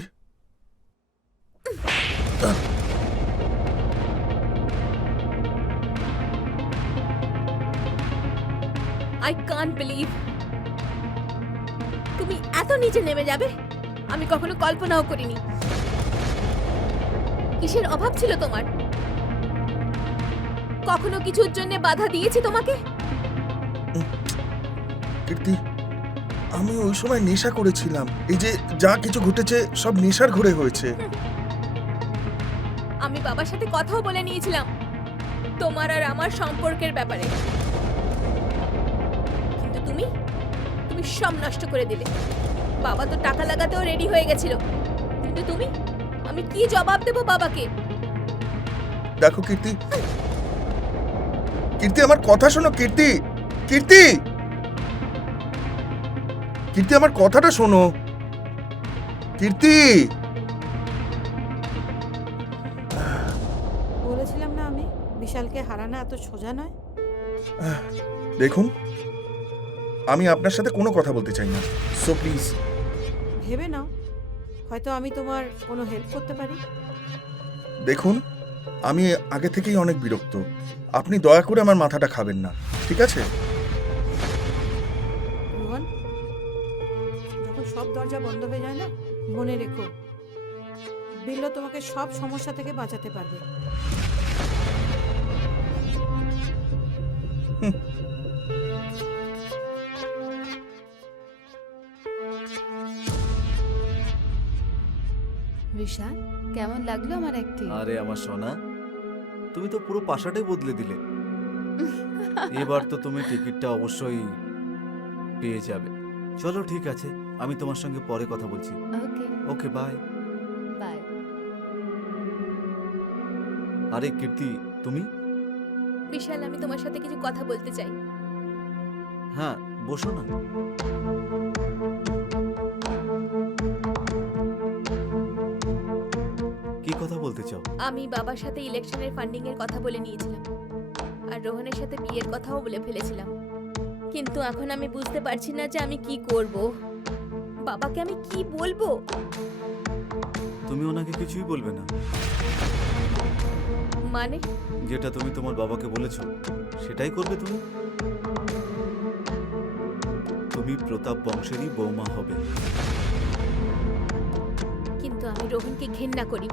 আই কান্ট বিলিভ তুমি এত নিচে নেমে যাবে, আমি কখনো কল্পনাও করিনি। কিসের অভাব ছিল তোমার? কখনো কিছুর জন্য বাধা দিয়েছি তোমাকে? কীর্তি, আমি ওই সময় নেশা করেছিলাম। এই যে যা কিছু ঘটেছে সব নেশার ঘরে হয়েছে। আমি বাবার সাথে কথাও বলে নিয়েছিলাম তোমার আর আমার সম্পর্কের ব্যাপারে, কিন্তু তুমি তুমি সব নষ্ট করে দিলে। বাবা তো টাকা লাগাতেও রেডি হয়ে গেছিল, কিন্তু তুমি, আমি কি জবাব দেব বাবাকে? দেখো কীর্তি, কীর্তি আমার কথা শোনো। কীর্তি, কীর্তি, কীর্তি আমার কথাটা শোনো। কীর্তি, বলেছিলাম না আমি, বিশালকে হারানো এত সোজা নয়। দেখুন, আমি আপনার সাথে কোনো কথা বলতে চাই না, সো প্লিজ। ভেবে নাও, হয়তো আমি তোমার কোনো হেল্প করতে পারি। দেখুন, আমি আগে থেকেই অনেক বিরক্ত। আপনি দয়া করে আমার মাথাটা খাবেন না, ঠিক আছে? রোহন, যখন সব দরজা বন্ধ হয়ে যায় না, মনে রেখো বিল্লো তোমাকে সব সমস্যা থেকে বাঁচাতে পারবে। বিশাল, কেমন লাগলো আমার অ্যাক্টিং? আরে আমার সোনা, তুমি তো পুরো পাশাটাই বদলে দিলে। এবার তো তুমি টিকিটটা অবশ্যই পেয়ে যাবে। চলো ঠিক আছে, আমি তোমার সঙ্গে পরে কথা বলছি। ওকে, ওকে, বাই। বাই। আরে কীর্তি, তুমি? বিশাল, আমি তোমার সাথে কিছু কথা বলতে চাই। হ্যাঁ, বসো না। কি কথা বলতে চাও? আমি বাবার সাথে ইলেকশনের ফান্ডিং এর কথা বলে নিয়েছিলাম, আর রোহনের সাথে বিয়ের কথাও বলে ফেলেছিলাম। কিন্তু এখন আমি বুঝতে পারছি না যে আমি কি করব। বাবাকে আমি কি বলবো? তুমি ওনাকে কিছুই বলবে না। মানে যেটা তুমি তোমার বাবাকে বলেছো সেটাই করবে তুমি। তুমি প্রতাপ বংশেরই বৌমা হবে। কিন্তু আমি রোহনকে ঘেন্না করি।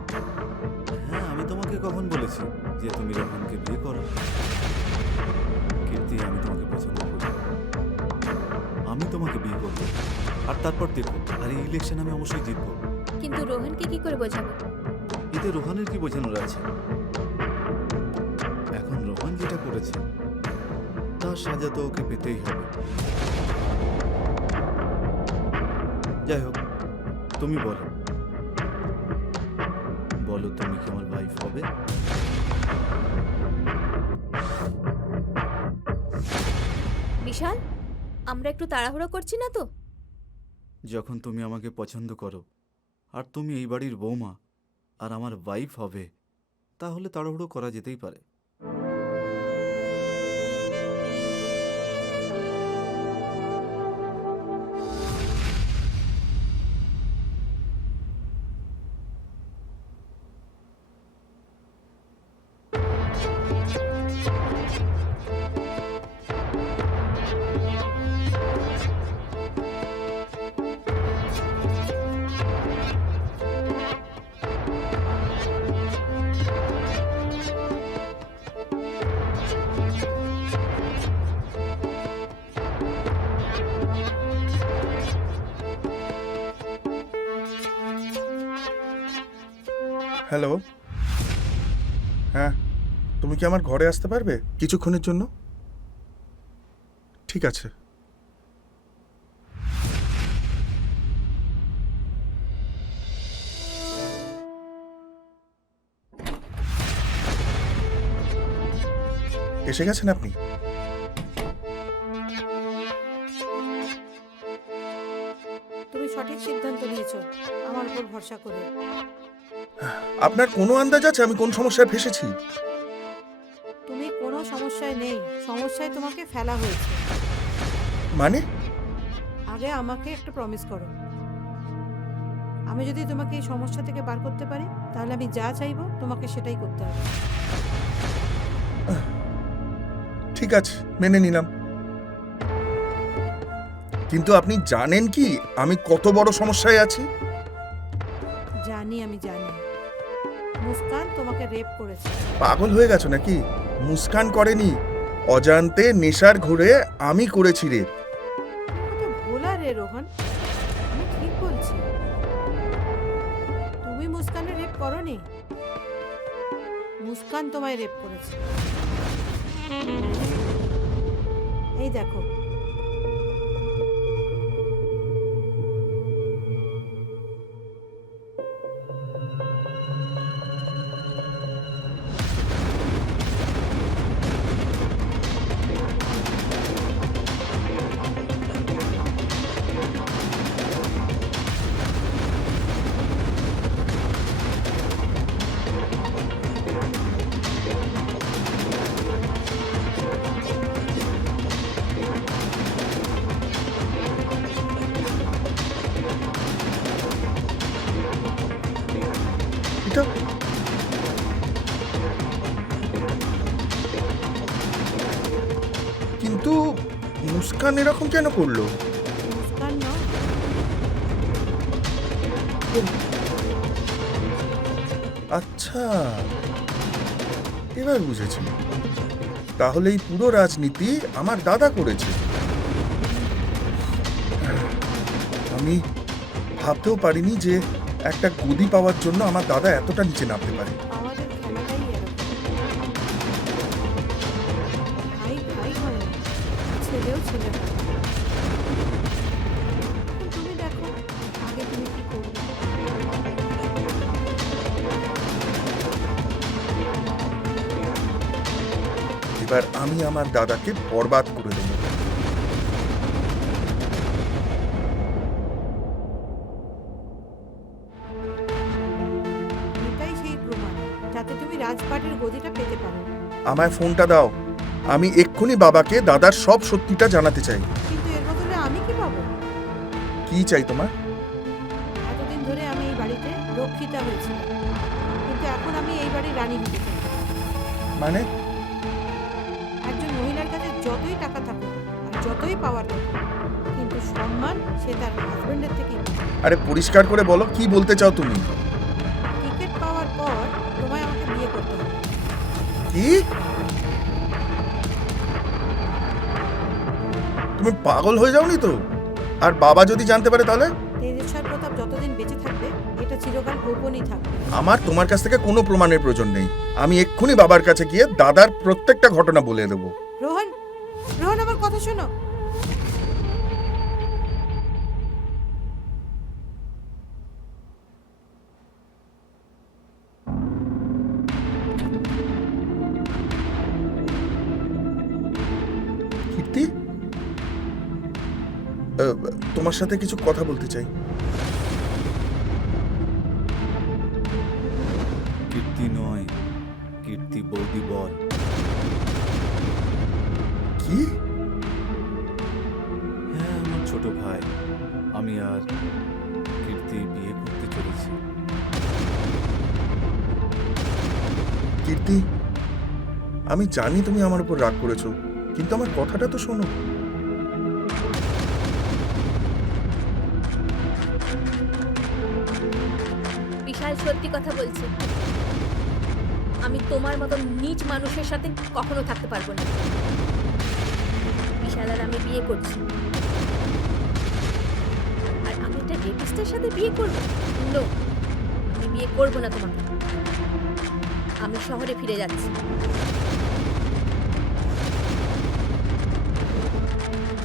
হ্যাঁ, আমি তোমাকে কখন বলেছি যে তুমি রোহনকে বিয়ে করো? কীর্তি, আমি তোমাকে পছন্দ করি। আমি তোমাকে বিয়ে করবো, আর তারপর দেখো, আর এই ইলেকশন আমি অবশ্যই জিতবো। কিন্তু রোহনকে কি করে বোঝাবো? এতে রোহানের কি বোঝানোর আছে? এখন রোহান যেটা করেছে তার সাজা তো ওকে পেতেই হবে। যাই হোক, তুমি বলো বলো, তুমি কি আমার ওয়াইফ হবে? বিশাল, আমরা একটু তাড়াহুড়ো করছি না তো? যখন তুমি আমাকে পছন্দ করো আর তুমি এই বাড়ির বৌমা আর আমার ওয়াইফ হবে, তাহলে তাড়াহুড়ো করা যেতেই পারে। হ্যালো, হ্যাঁ, তুমি কি আমার ঘরে আসতে পারবে কিছুক্ষণের জন্য? ঠিক আছে। এসে গেছেন আপনি? তুমি সঠিক সিদ্ধান্ত নিয়েছো আমার উপর ভরসা করে। আপনার কোনো আন্দাজ আছে আমি কোন সমস্যায় ফেসেছি? তুমি কোনো সমস্যায় নেই, সমস্যায় তোমাকে ফেলা হয়েছে। মানে? আগে আমাকে একটা প্রমিস করো। আমি যদি তোমাকে এই সমস্যা থেকে বার করতে পারি, তাহলে আমি যা চাইবো তোমাকে সেটাই করতে হবে। ঠিক আছে, মেনে নিলাম। কিন্তু আপনি জানেন কি আমি কত বড় সমস্যায় আছি? জানি, আমি জানি। মুস্কান তোমাকে রেপ করেছে। পাগল হয়ে গেছো নাকি? মুস্কান করেনি, অজান্তে নেশার ঘুরে আমি করেছি রে। কত ভোলা রে রোহন, আমি ঠিক বলছি। তুমি মুস্কানের রেপ করনি, মুস্কান তোমায় রেপ করেছে। এই দেখো, এটা কিন্তু মুস্কান এরকম কেন করলো? মুস্কান নয়, আচ্ছা, এবার বুঝেছি। তাহলে এই পুরো রাজনীতি আমার দাদা করেছে। আমি ভাবতেও পারিনি যে একটা গদি পাওয়ার জন্য আমার দাদা এতটা নিচে নামতে পারে। আমাদের খেলাটাই এরকম। ভাই ভাই হয় না, ছেলেও ছেলে হয় না। এখন তুমি দেখো আগে তুমি কি করবে। এবার আমি আমার দাদাকে বরবাদ করে দেবো। এটাই সেই প্রমাণ, যাতে রাজপাটের গদিটা পেতে পারেন। আমায় ফোনটা দাও, আমি এক্ষুনি বাবাকে দাদার সব সত্যিটা জানাতে চাই। কিন্তু এর বদলে আমি কি পাবো? কি চাই তোমার? এতদিন ধরে আমি এই বাড়িতে রক্ষিতা হয়েছিলাম, কিন্তু এখন আমি এই বাড়ির রানী হতে চাই। মানে? একজন মহিলার কাছে যতই টাকা থাকুক আর যতই পাওয়ার থাকুক, কিন্তু সম্মান সে তার হাজবেন্ডের থেকেই পায়। আরে পরিষ্কার করে বলো, কি বলতে চাও তুমি? টিকিট পাওয়ার পর তোমায় আমাকে বিয়ে করতে হবে। কি? তুমি পাগল হয়ে যাওনি তো? আর বাবা যদি জানতে পারে তাহলে? তেজেশ্বর প্রতাপ যতদিন বেঁচে থাকবে এটা চিরকাল গোপনই থাকবে। আমার তোমার কাছ থেকে কোনো প্রমাণের প্রয়োজন নেই। আমি এক্ষুনি বাবার কাছে গিয়ে দাদার প্রত্যেকটা ঘটনা বলে দেবো। রোহন, রোহন আমার কথা শোনো। কীর্তি, তোমার সাথে কিছু কথা বলতে চাই। কীর্তি নয়, কীর্তি বৌদি বল। কি? হ্যাঁ, আমার ছোট ভাই। আমি আর কীর্তি বিয়ে করতে চলেছি। কীর্তি, আমি জানি তুমি আমার উপর রাগ করেছো, কিন্তু আমার কথাটা তো শোনো। বিশাল সত্যি কথা বলছি, আমি তোমার মতো নীচ মানুষের সাথে কখনো থাকতে পারবো না। বিশাল আর আমি বিয়ে করছি, আর আমি একটা রেপিস্টের সাথে বিয়ে করবো? নো, আমি বিয়ে করবো না তোমাকে। আমি শহরে ফিরে যাচ্ছি।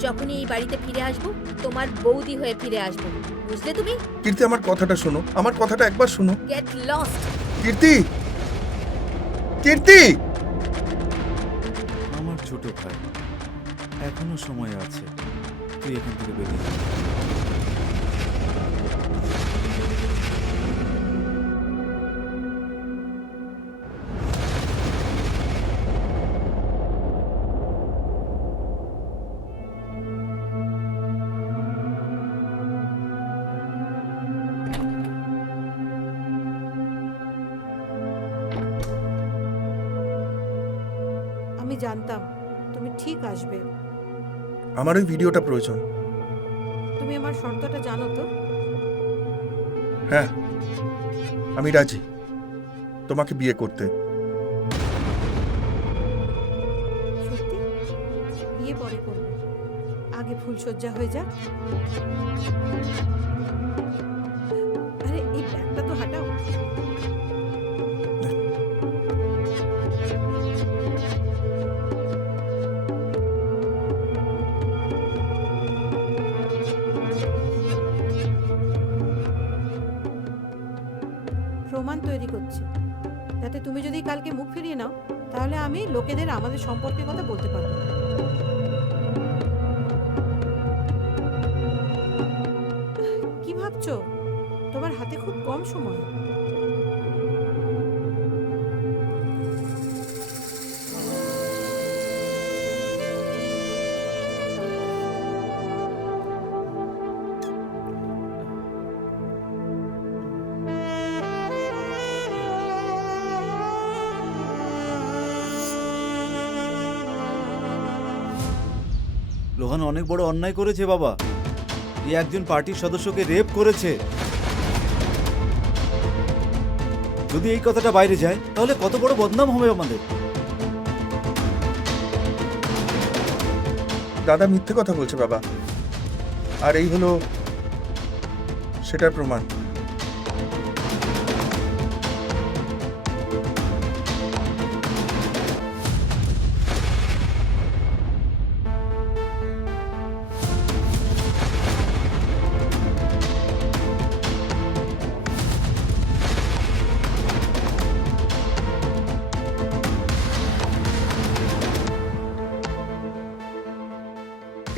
যখনই এই বাড়িতে ফিরে আসবো, তোমার বৌদি হয়ে ফিরে আসবো, বুঝলে তুমি? কীর্তি, আমার কথাটা শোনো, আমার কথাটা একবার শোনো। Get lost. কীর্তি, কীর্তি! আমার ছোট ভাই, এখনো সময় আছে, তুই এখান থেকে বেরিয়ে যা। আমি জানতাম তুমি ঠিক আসবে। আমার ওই ভিডিওটা প্রয়োজন। তুমি আমার শর্তটা জানো তো? হ্যাঁ, আমি রাজি তোমাকে বিয়ে করতে। সত্যি? বিয়ে পরে করবো, আগে ফুলসজ্জা হয়ে যাক। আরে এই ব্যাগটা তো হাঁটাও। প্রমাণ তৈরি করছি, যাতে তুমি যদি কালকে মুখ ফিরিয়ে নাও, তাহলে আমি লোকেদের আমাদের সম্পর্কের কথা বলতে পারবো। কি ভাবছো? তোমার হাতে খুব কম সময়। রোহন অনেক বড় অন্যায় করেছে বাবা। এই একজন পার্টির সদস্যকে রেপ করেছে। যদি এই কথাটা বাইরে যায় তাহলে কত বড় বদনাম হবে আমাদের। দাদা মিথ্যে কথা বলছে বাবা, আর এই হলো সেটার প্রমাণ।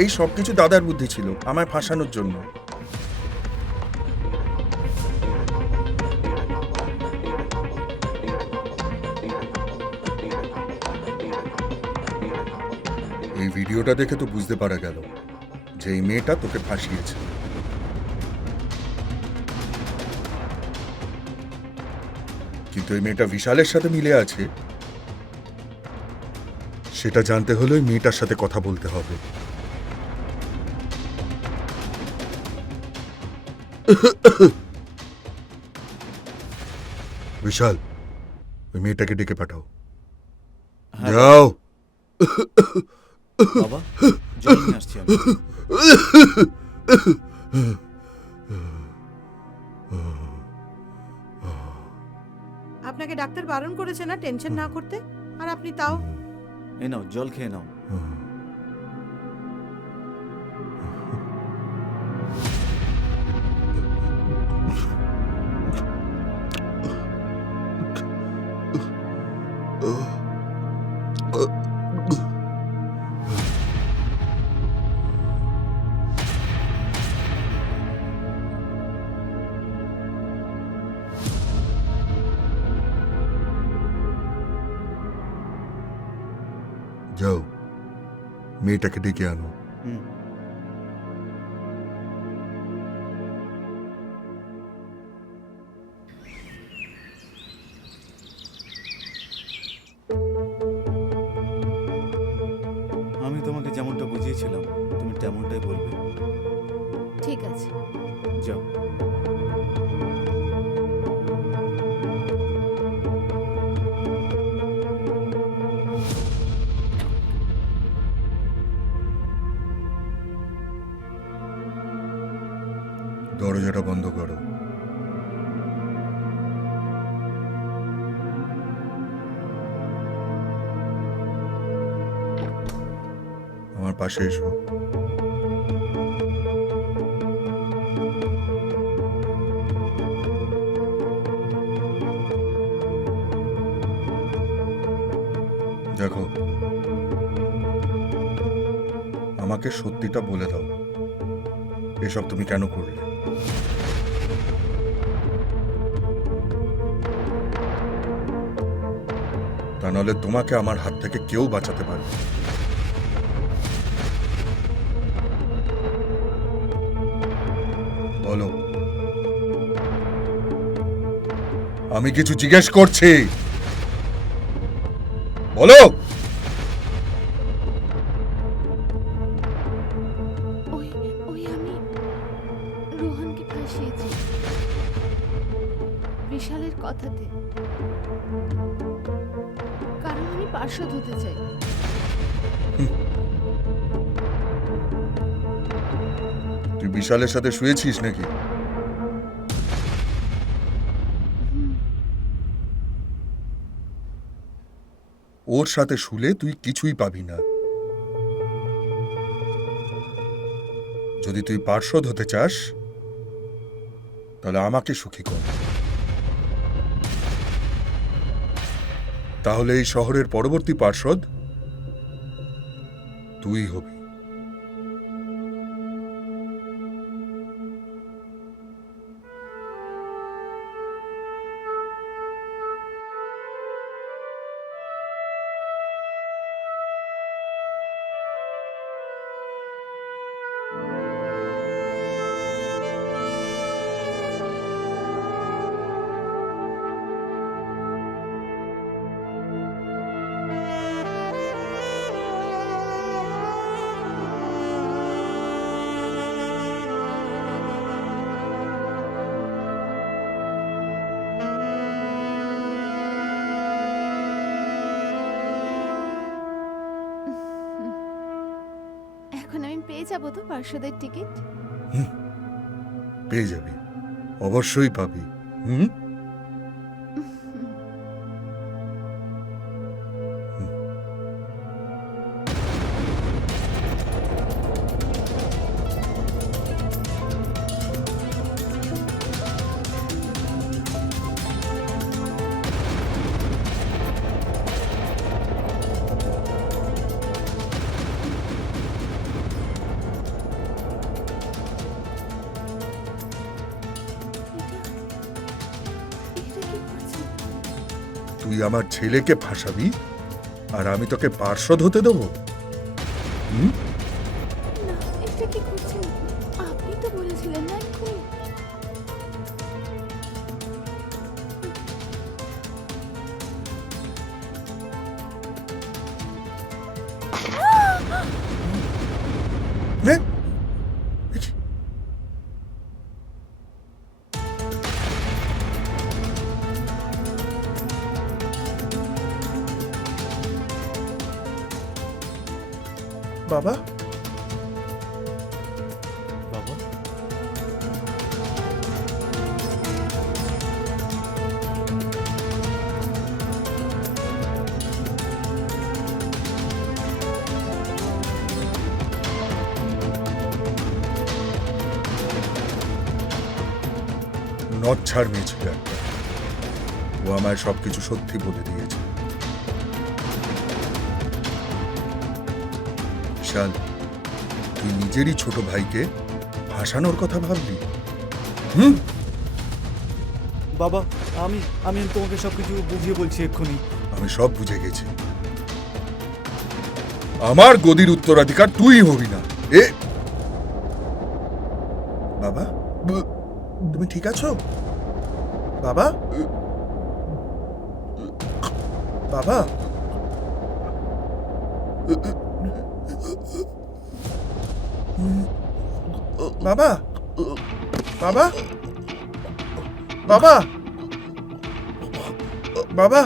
এই সবকিছু দাদার বুদ্ধি ছিল আমায় ফাঁসানোর জন্য। ভিডিওটা দেখে তো বুঝতে পারা গেল যে এই মেয়েটা তোকে ফাঁসিয়েছে। কিন্তু এই মেয়েটা বিশালের সাথে মিলে আছে সেটা জানতে হলে ওই মেয়েটার সাথে কথা বলতে হবে। বিশাল, ওই মেয়েটাকে ডেকে পাঠাও। হ্যাঁ যাও। বাবা, জল নিয়ে আসছি আমি। আপনাকে ডাক্তার বারণ করেছে না টেনশন না করতে, আর আপনি তাও। এই নাও, জল খেয়ে নাও। যাও, মেয়েটাকে ডেকে আনো। হুম। আমি তোমাকে যেমনটা বুঝিয়েছিলাম তুমি তেমনটাই বলবে। ঠিক আছে। যাও। দরজাটা বন্ধ করো। আমার পাশে এসো। দেখো, আমাকে সত্যিটা বলে দাও, এসব তুমি কেন করলে? তা নাহলে তোমাকে আমার হাত থেকে কেউ বাঁচাতে পারবে না। বলো, আমি কিছু জিজ্ঞেস করছি, বলো। ওই ওই আমি রোহনকে ফাঁসিয়েছি বিশালের কথাতে, কারণ আমি পার্শ্বদ হতে চাই। তুই বিশালের সাথে শুয়েছিস নাকি? ওর সাথে শুলে তুই কিছুই পাবি না। যদি তুই পার্শ্বদ হতে চাস তাহলে আমাকে সুখী কর, তাহলে এই শহরের পরবর্তী পার্শ্বদ তুই হবি। এখন আমি পেয়ে যাবো তো পার্শ্বদের টিকিট? পেয়ে যাবি, অবশ্যই পাবি। হুম। এটা কি করছেন? তুই আমার ছেলেকে ফাঁসাবি আর আমি তোকে পার্শ্বদ হতে দেবো? হুম? না, এটা কি করছেন? আপনি তো বলেছিলেন না এক্ষুনি। নে? বাবা, বাবা, নদ ছাড় মেয়ে ছিল একটা। ও আমায় সবকিছু সত্যি বলে দিয়েছে। বিশাল, তুই নিজেরই ছোট ভাইকে ভাসানোর কথা ভাবলি? হুম? বাবা, আমি আমি তোমাকে সবকিছু বুঝিয়ে বলছি এক্ষুনি। আমি সব বুঝে গেছি। আমার গদির উত্তরাধিকার তুই হবি না। বাবা, তুমি ঠিক আছো? বাবা, বাবা, বাবা, বাবা, বাবা, বাবা,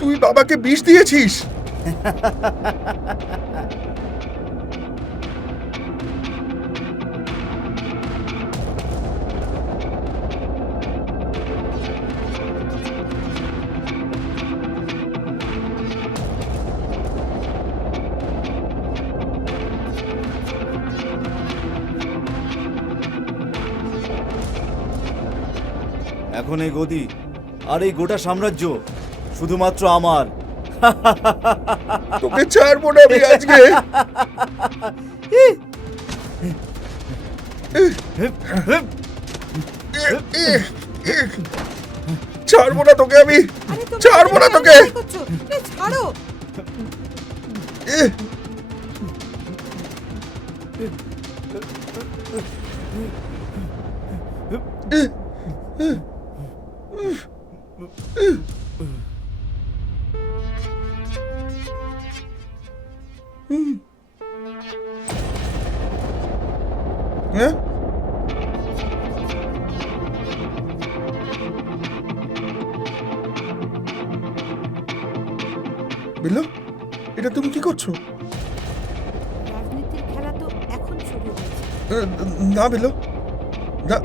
তুই বাবাকে বিষ দিয়েছিস? এখন এই গদি আর এই গোটা সাম্রাজ্য শুধুমাত্র আমার। তোকে ছাড়বো না আমি আজকে। ছাড়বো না তোকে আমি, আরে তোমরা ছাড়বো না এখানে তোকে। কি করছো? আরে ছাড়ো। হ্যাঁ? বিল্লু, এটা তুমি কি করছো? রাজনীতির খেলা তো এখন শুরু হয়েছে। না বিল্লু, না।